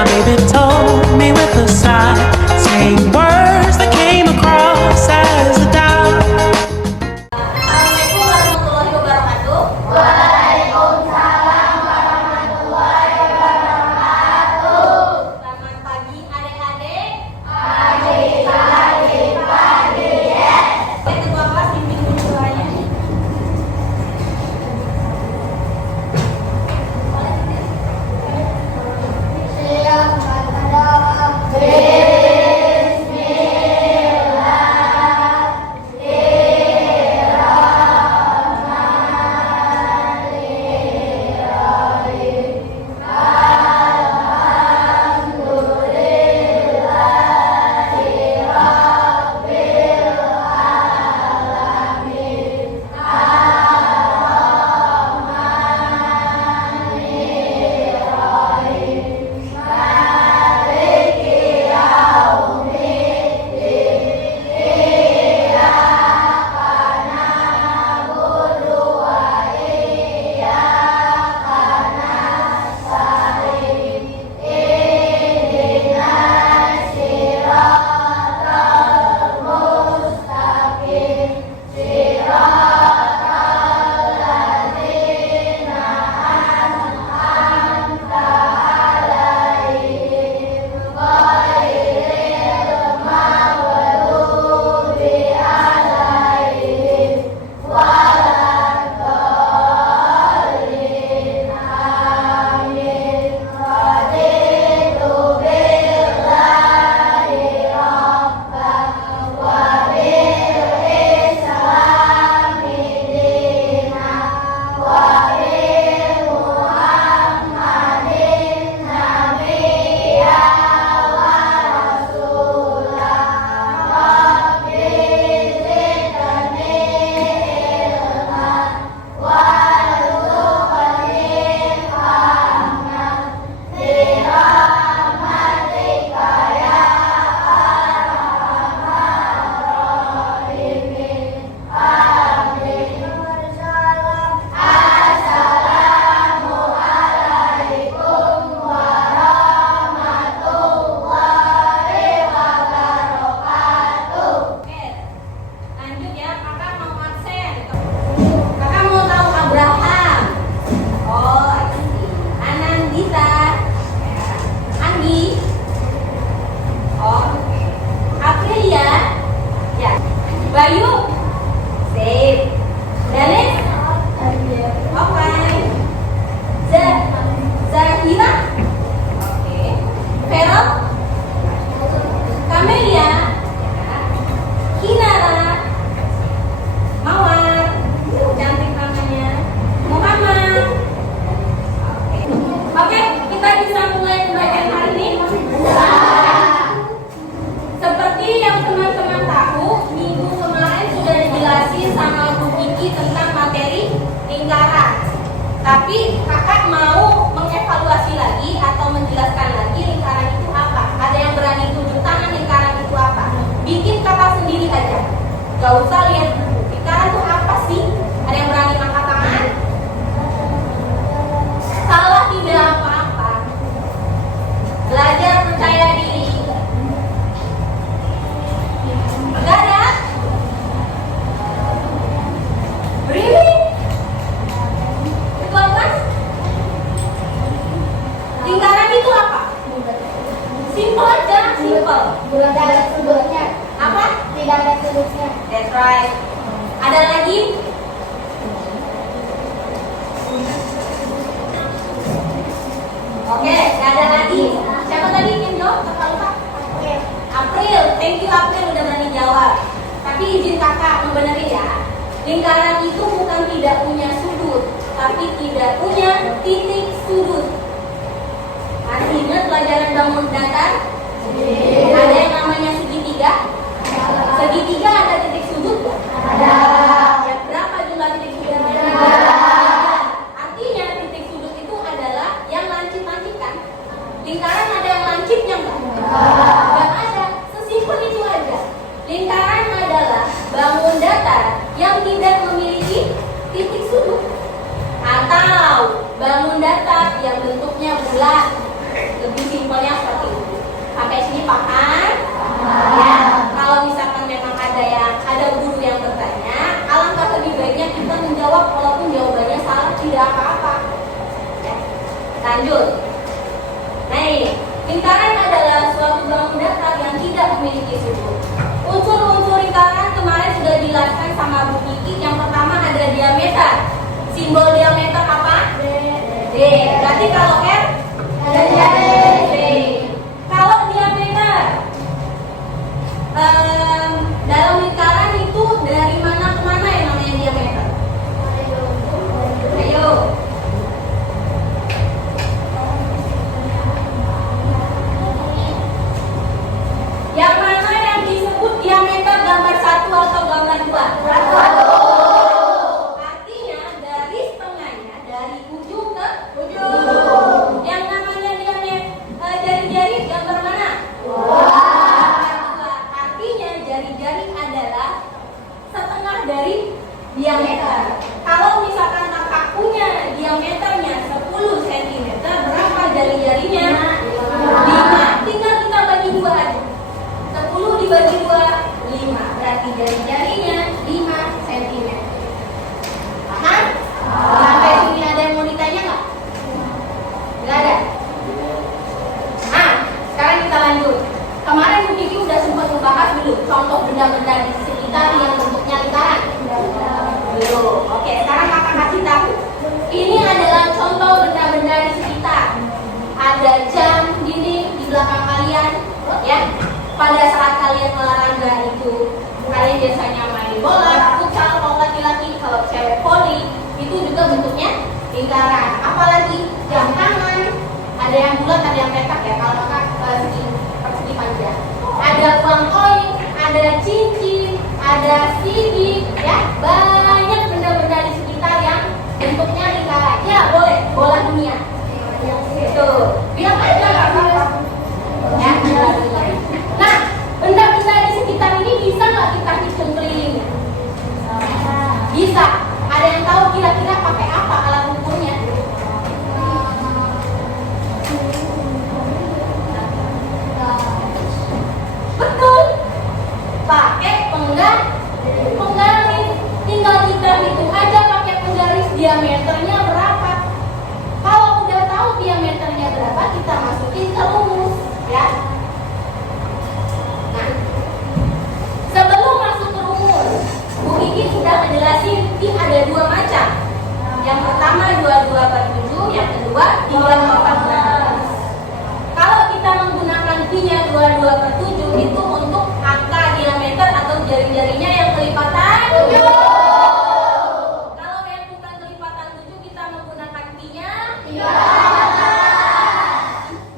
My baby told me with a sigh, saying words that came across as a doubt. Assalamualaikum warahmatullahi wabarakatuh. Waalaikumsalam warahmatullahi wabarakatuh. Selamat pagi adik-adik. Pagi, yes. Ketua kelas pimpin dulu doanya. Bayu, sip. Danis, oke. Zahira, oke. Vero, Kamelia, Kinara, Mawar, cantik namanya, Muhammad. Oke, kita bisa mulai belajar hari ini. Seperti yang teman-teman tahu, minggu kemarin sudah dijelasin sama Bu Kiki tentang materi lingkaran. Tapi kakak mau mengevaluasi lagi atau menjelaskan lagi lingkaran itu apa. Ada yang berani tunjuk tangan lingkaran itu apa? Bikin kakak sendiri aja, gak usah lihat buku. Lingkaran itu apa sih? Ada yang berani angkat tangan? Salah tidak apa-apa. Belajar percaya diri. Gak ada? Really? Ketua kelas? Lingkaran itu apa? Simple aja, simple. Tidak ada sudutnya. Apa? Tidak ada sudutnya. That's right. Ada lagi? Oke, gak ada lagi. Siapa tadi yang jawab? Kakak lupa. April, thank you April udah berani jawab. Tapi izin kakak membenerin ya. Lingkaran itu bukan tidak punya sudut, tapi tidak punya titik sudut. Masih ingat pelajaran bangun datar? Ada yang namanya segitiga? Segitiga ada titik sudut nggak? Ada. Ya, berapa jumlah titik sudutnya? Artinya titik sudut itu adalah yang lancip-lancip kan? Lingkaran ada yang lancipnya nggak? Nggak ada. Sesimpel itu aja. Lingkaran adalah bangun datar yang tidak memiliki titik sudut, atau bangun datar yang bentuknya bulat. Lebih simpelnya Lanjut. Nih, lingkaran adalah suatu bangun datar yang tidak memiliki sudut. Unsur-unsur lingkaran kemarin sudah dijelaskan sama Bu Kiki. Yang pertama ada diameter. Simbol diameter apa? D. Berarti kalau R? D. Kalau diameter dalam lingkaran itu dari mana ke mana yang namanya diameter? Ayo. Yang mana yang disebut diameter gambar 1 atau gambar 2? Artinya garis tengahnya dari ujung ke ujung. Yang namanya diameter jari-jari gambar mana? Artinya jari-jari adalah setengah dari diameter. Kalau misalkan kakak punya diameternya 10 cm, berapa jari-jarinya? 5. Tinggal kita bagi 2 aja. 10 dibagi 2, 5. Berarti jari-jarinya 5 cm. Paham? Sampai sini ada yang mau ditanya nggak? Nggak ada? Nah, sekarang kita lanjut. Kemarin Bu Kiki udah sempat membahas belum contoh benda-benda di sekitar yang bentuknya lingkaran? Belum. Oke, sekarang kakak kasih tahu. Ini adalah contoh benda-benda di sekitar. Ada jam dinding di belakang kalian, ya. Pada saat kalian olahraga itu, kalian biasanya main bola, futsal kalau laki-laki, kalau cewek voli, itu juga bentuknya lingkaran. Apalagi jam tangan, ada yang bulat, ada yang petak ya. Kalau kakak persegi panjang. Ada uang koin, ada cincin, ada sidik, ya. Banyak benda-benda di sekitar yang bentuknya lingkaran. Ya boleh, bola dunia. Tuh, bilang aja kakak. Ya, bola dunia. Nah, benda-benda di sekitar ini bisa nggak kita hitung kelilingnya? Bisa. Ada yang tahu kira-kira pakai apa alat ukurnya? Betul. Pakai penggaris. Tinggal kita hitung aja pakai penggaris diameternya berapa. Kalau udah tahu diameternya berapa, kita masukin ke rumus, ya. Sebelum masuk ke rumus, Bu Kiki sudah menjelasin pi ada 2 macam. Yang pertama 22/7, yang kedua 3/14. Kalau kita menggunakan pi-nya 22/7 itu untuk angka diameter atau jari-jarinya yang kelipatan 7. Kalau yang bukan kelipatan 7 kita menggunakan pi-nya 3.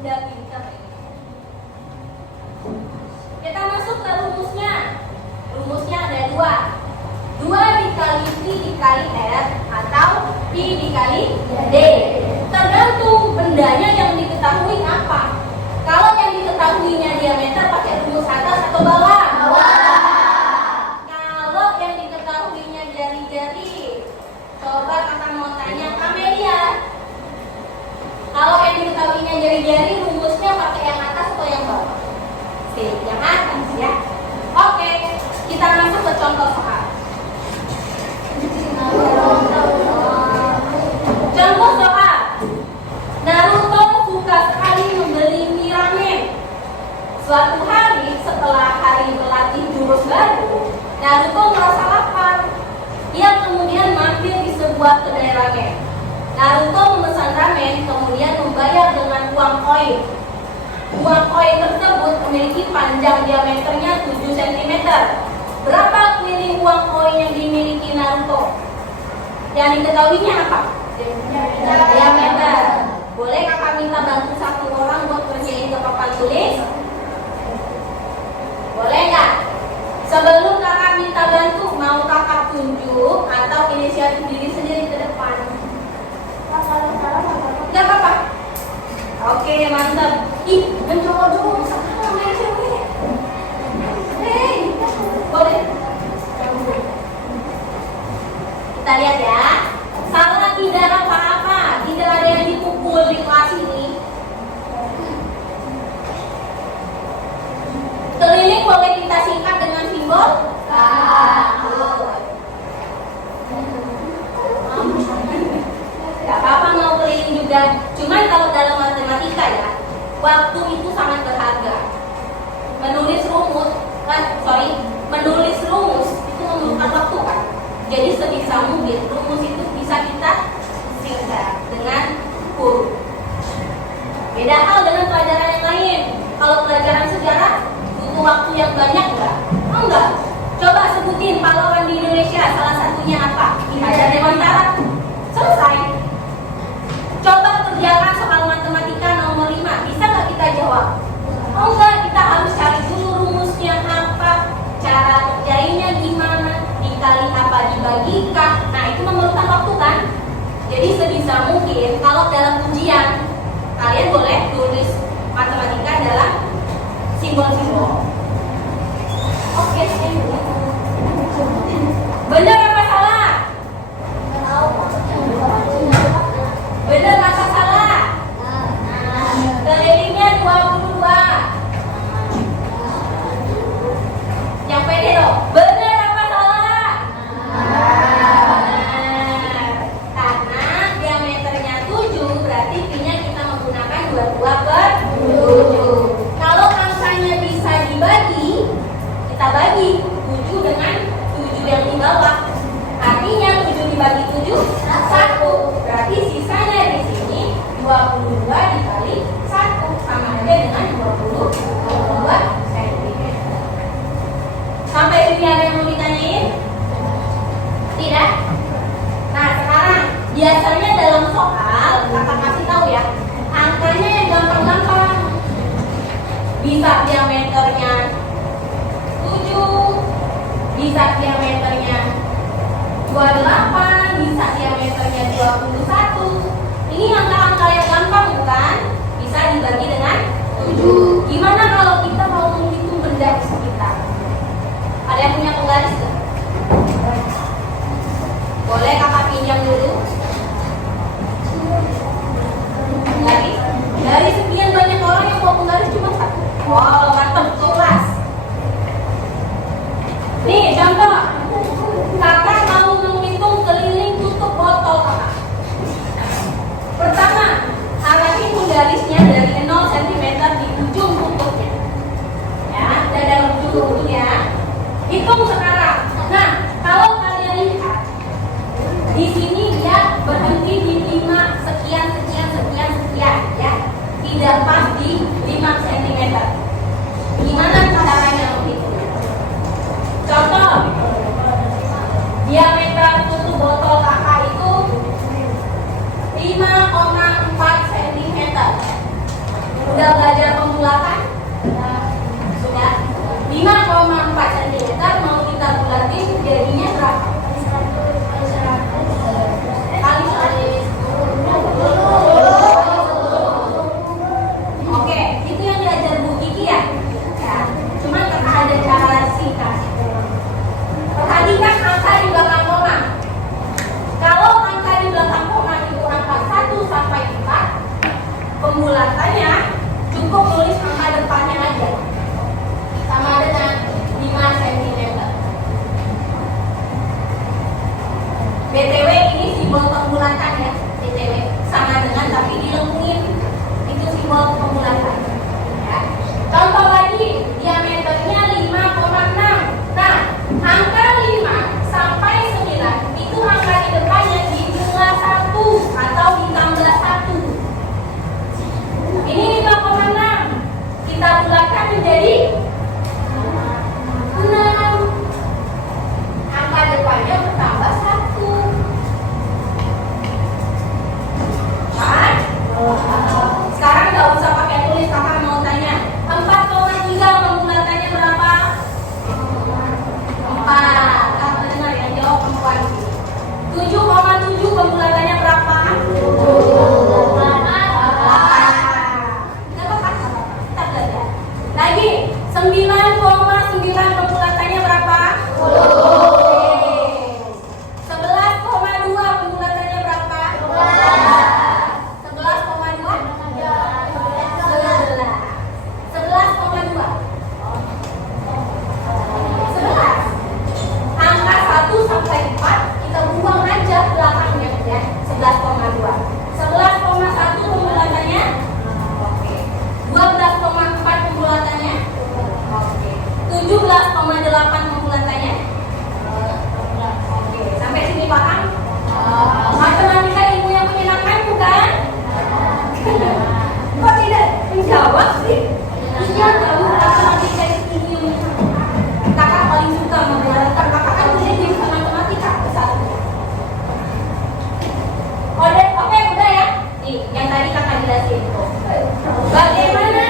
Udah pintar. Kita masuk ke rumusnya. Rumusnya ada 2. 2 dikali pi dikali r atau pi dikali d. Tergantung bendanya yang diketahui apa. Kalau yang diketahuinya diameter pakai rumus atas atau bawah? Kalau yang diketahuinya jari-jari, coba kakak mau tanya Kamelia. Kalau yang diketahuinya jari-jari, rumusnya pakai yang atas atau yang bawah? Oke, yang atas ya. Oke, kita masuk ke contoh soal. Contoh soal. Naruto suka sekali membeli mie ramen. Suatu hari setelah hari berlatih jurus baru, Naruto merasa lapar. Ia kemudian mampir di sebuah kedai ramen. Naruto memesan ramen, kemudian membayar dengan uang koin. Uang koin tersebut memiliki panjang diameternya 7 cm. Berapa keliling uang koin yang dimiliki Naruto? Yang diketahuinya apa? Diameter. Boleh kakak minta bantu satu orang buat kerjain ke papan tulis? Boleh nggak? Sebelum kakak minta bantu, mau kakak tunjuk atau inisiatif diri sendiri ke depan? Nggak apa-apa. Oke, mantap. Ih, mencowok-cowok sekarang main cewek. Hei, boleh. Kita lihat ya. Salah tidak apa-apa. Tidak ada yang dipukul di kelas ini. Keliling boleh kita singkat dengan simbol K. Gak apa-apa mau keliling juga. Cuma Cuman kalau dalam matematika ya, waktu itu sangat berharga. Menulis rumus itu memerlukan waktu kan. Jadi sebisa mungkin rumus itu bisa kita singkat dengan huruf. Beda hal dengan pelajaran yang lain. Kalau pelajaran sejarah butuh waktu yang banyak enggak? Enggak. Coba sebutin pahlawan di Indonesia, salah satunya apa? Ki Hajar Dewantara. Selesai. Coba kerjakan soal matematika nomor 5, bisa nggak kita jawab? Oh enggak, kita harus cari dulu rumusnya apa, cara kerjainnya gimana, dikali apa dibagikan. Nah itu memerlukan waktu kan? Jadi sebisa mungkin kalau dalam ujian kalian boleh tulis matematika dalam simbol-simbol. Oke, benar apa salah? Benar apa salah? Kelilingnya 22. Yang pede dong. Benar apa salah? Karena diameternya 7, berarti pi-nya kita menggunakan 22/7. Kalau angkanya bisa dibagi, kita bagi 7 dengan 7 yang di bawah. Artinya 7 dibagi 7 1. Berarti sisanya di sini 22 dikali 1 sama aja dengan 22 cm. Sampai sini ada yang mau ditanyain? Tidak? Nah sekarang biasanya dalam soal kakak kasih tahu ya, angkanya yang gampang-gampang. Bisa diameternya 7, bisa diameternya 28, bisa diameternya 21. Ini angka-angka yang gampang bukan? Bisa dibagi dengan 7. Gimana kalau kita mau menghitung benda di sekitar? Ada yang punya penggaris nggak? Boleh kakak pinjam dulu? Penggaris? Dari sekian banyak orang yang bawa penggaris cuma 1. Wow, mantap, kelas. Nih contoh, kakak mau menghitung keliling tutup botol kakak. Pertama, arahin penggarisnya dari 0 cm di ujung tutupnya. Ya, dari ujung tutupnya. Hitung sekarang. Nah, kalau kalian lihat di sini dia berhenti di 5 sekian ya. Tidak pas di 5 cm. Gimana caranya menghitungnya? Contoh, diameter tutup botol kakak itu 5,4 cm. Udah belajar pembulakan? Sudah. 5,4 cm mau kita bulatin jadinya berapa? Kali 100. Oke, itu yang diajar Bu Kiki ya? Ya. Cuman kakak ada cara singkat. Perhatikan angka di belakang koma. Kalau angka di belakang koma itu angka 1 sampai 4, pembulatannya cukup tulis angka depannya aja. Sama dengan 5 cm. BTW ini simbol pembulatan ya. BTW sama dengan tapi dilengkungin. Itu simbol pembulatan. Ya. Contoh lagi, diameternya 5,6. Nah, angka 5 sampai 9 itu angka di depannya dijumlah 1 atau ditambah 1. Ini 5,6. Kita bulatkan menjadi 6. Angka depannya bertambah 1. Kan? Sekarang nggak usah itu. Bagaimana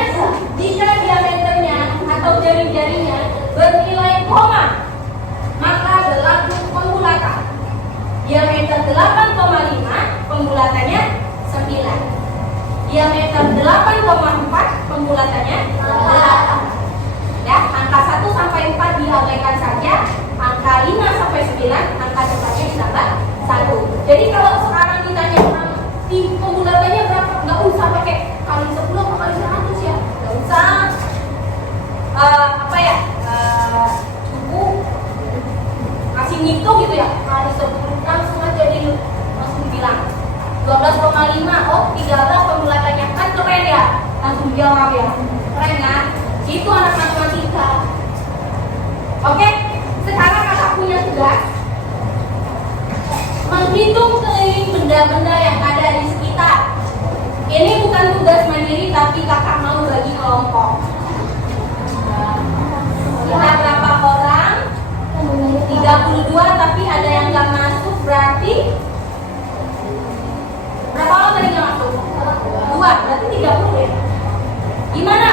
jika diameternya atau jari-jarinya bernilai koma? Maka berlaku pembulatan. Diameter 8,5, pembulatannya 9. Diameter 8,4, pembulatannya 8. Ya, angka 1 sampai 4 diabaikan saja. Angka 5 sampai 9, angka depannya ditambah 1. Jadi kalau sekarang ditanya di pembulatannya berapa? Nggak usah pakai kali 10 atau kali 100 ya. Nggak usah. Cukup kasih ngitung gitu ya. Kali 10 langsung aja langsung bilang 12,5. Oh, 13 pembulatannya. Kan keren ya. Langsung jawab ya. Keren kan? Itu anak matematika. Oke, sekarang kakak punya tugas menghitung keliling benda-benda yang ada di sekitar. Ini bukan tugas mandiri, tapi kakak mau bagi kelompok. Kita berapa orang? 32, tapi ada yang nggak masuk, berarti berapa orang tadi nggak masuk? 2, berarti 30 ya. Gimana?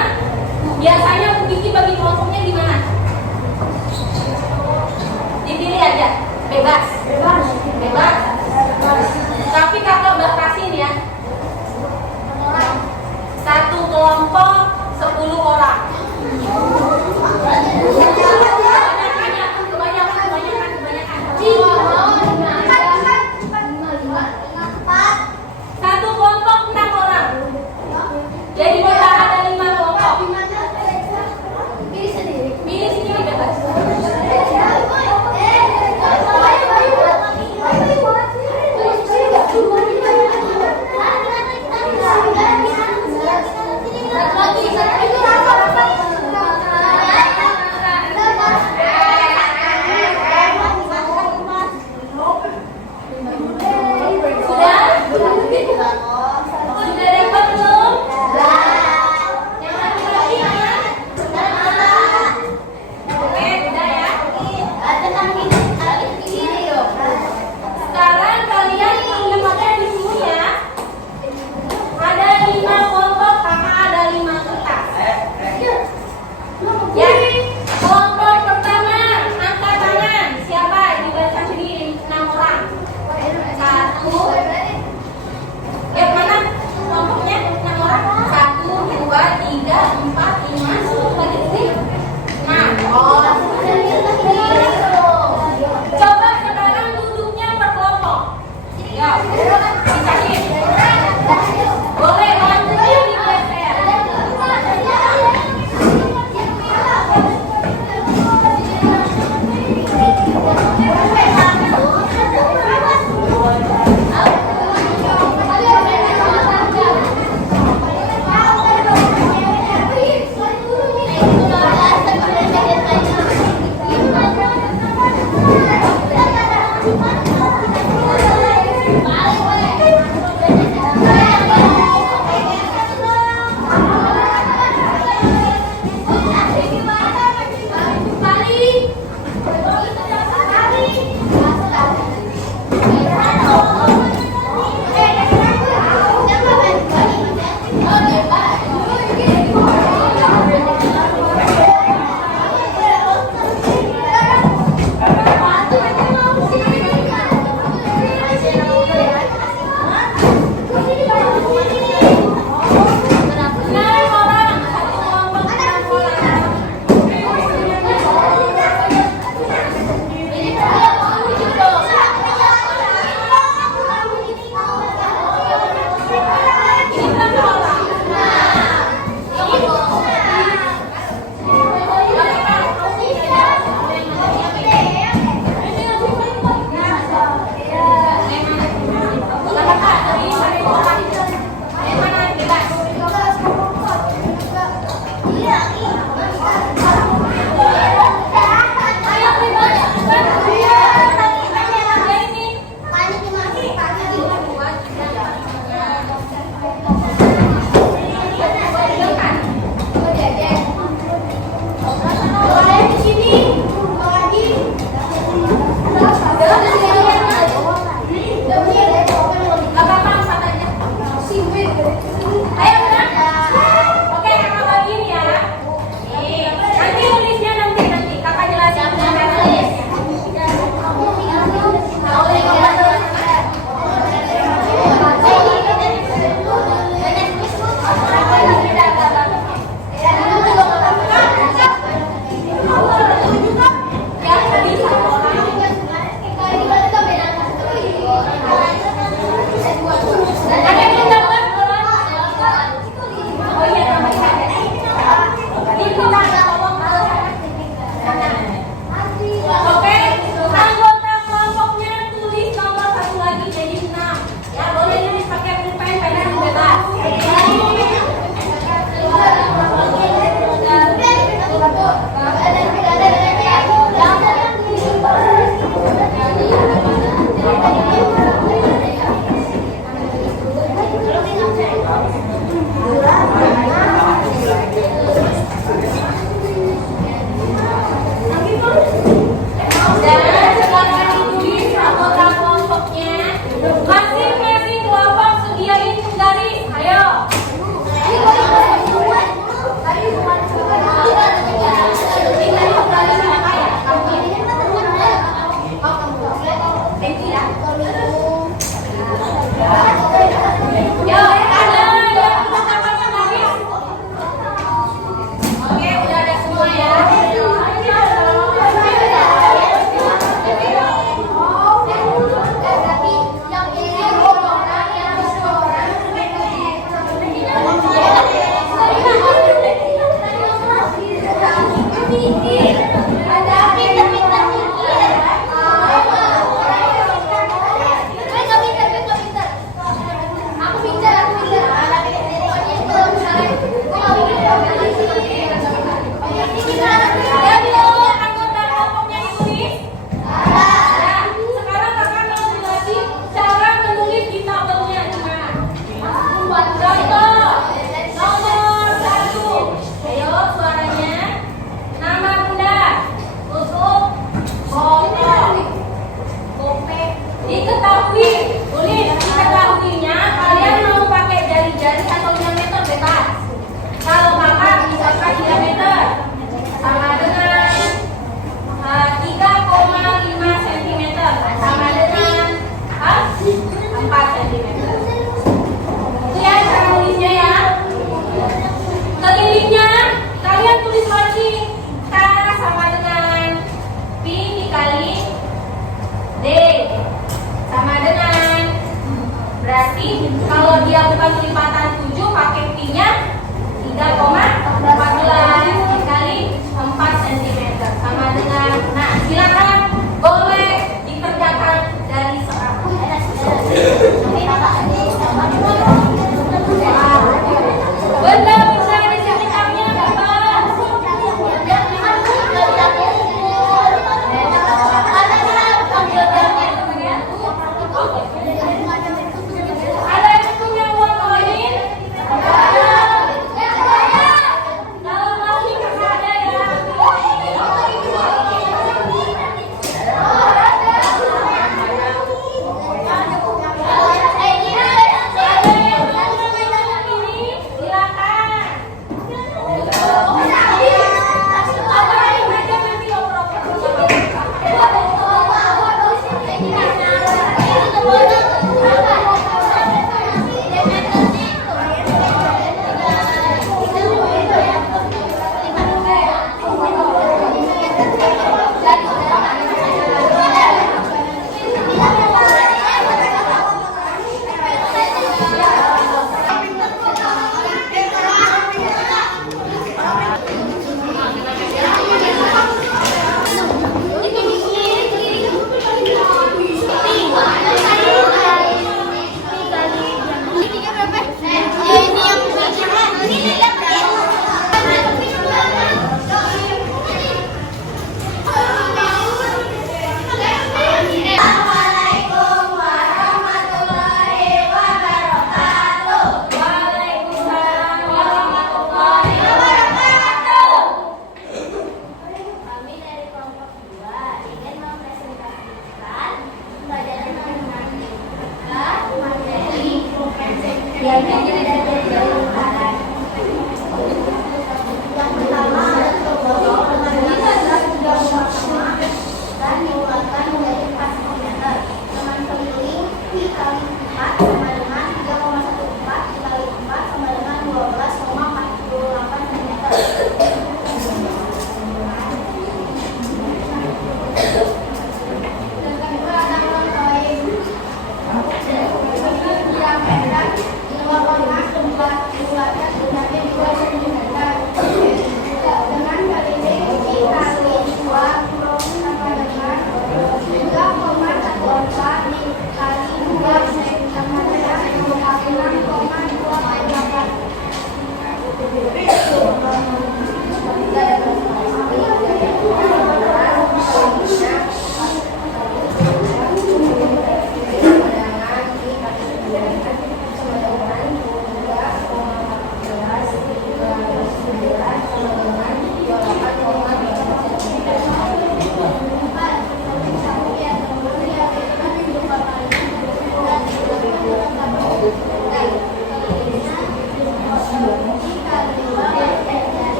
Biasanya Bu Kiki bagi kelompoknya gimana? Dipilih aja, bebas. Tapi kakak batasin ya. Satu kelompok 10 orang. Satu kelompok 6 orang. Jadi kita ada 5 kelompok. Pilih sendiri bebas.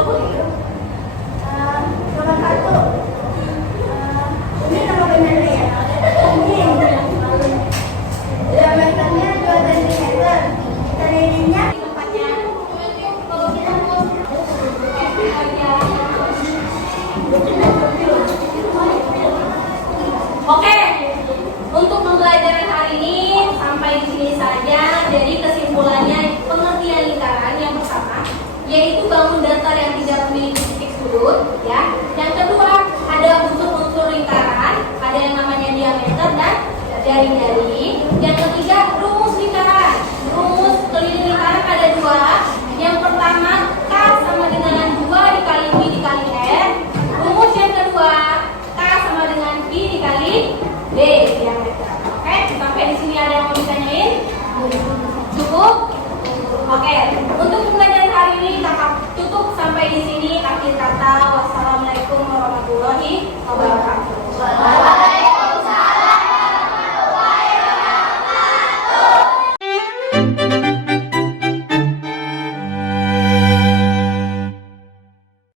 Nomor 1. Ini nomor benernya ya. Ini. Diameternya 2 cm. Kelilinnya tempatnya. Kalau kita mau Oke, untuk pembelajaran hari ini sampai di sini saja. Jadi kesimpulannya pengertian lingkaran yang pertama yaitu bangun datar yang tidak memiliki titik sudut, ya. Yang kedua ada unsur-unsur lingkaran, ada yang namanya diameter dan jari-jari. Yang ketiga rumus lingkaran. Rumus keliling lingkaran ada 2. Yang pertama K sama dengan 2 dikali Pi dikali R. Rumus yang kedua K sama dengan Pi dikali D diameter. Oke, sampai di sini ada yang mau ditanyain? Cukup? Oke, untuk